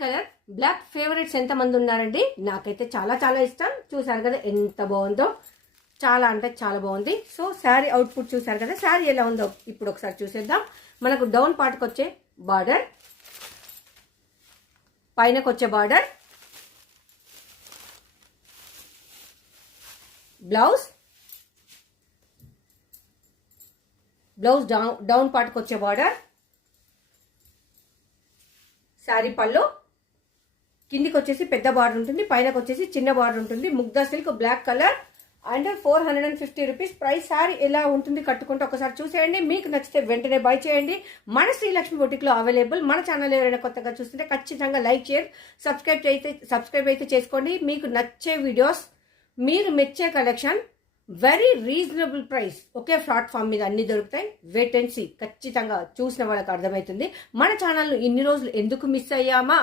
Colour black favourites ఎంతమంది ఉన్నారండి? నాకైతే చాలా చాలా ఇష్టం. చూసారు కదా ఎంత బాగుందో, చాలా అంటే చాలా బాగుంది. సో శారీ అవుట్పుట్ చూసారు కదా, శారీ ఎలా ఉందో ఇప్పుడు ఒకసారి చూసేద్దాం. మనకు డౌన్ పార్ట్కి వచ్చే బార్డర్, పైనకు వచ్చే బార్డర్, బ్లౌజ్ డౌన్ పార్ట్కి వచ్చే బార్డర్, శారీ పళ్ళు, కిందికి వచ్చేసి పెద్ద బార్డర్ ఉంటుంది, పైనకు వచ్చేసి చిన్న బార్డర్ ఉంటుంది. Mugdha silk black colour and 450 rupees price. Sari ఎలా ఉంటుంది కట్టుకుంటే ఒకసారి చూసేయండి. మీకు నచ్చితే వెంటనే బై చేయండి. మన శ్రీలక్ష్మి బొటిక్లో అవైలబుల్. మన ఛానల్ ఎవరైనా కొత్తగా చూస్తుంటే ఖచ్చితంగా లైక్ చేయండి, సబ్స్క్రైబ్ అయితే చేసుకోండి. మీకు నచ్చే వీడియోస్, మీరు మెచ్చే కలెక్షన్, వెరీ రీజనబుల్ ప్రైస్, ఒకే ప్లాట్ఫామ్ మీద అన్ని దొరుకుతాయి. Wait and see. ఖచ్చితంగా చూసిన వాళ్ళకి అర్థమవుతుంది మన ఛానల్ను ఇన్ని రోజులు ఎందుకు మిస్ అయ్యామా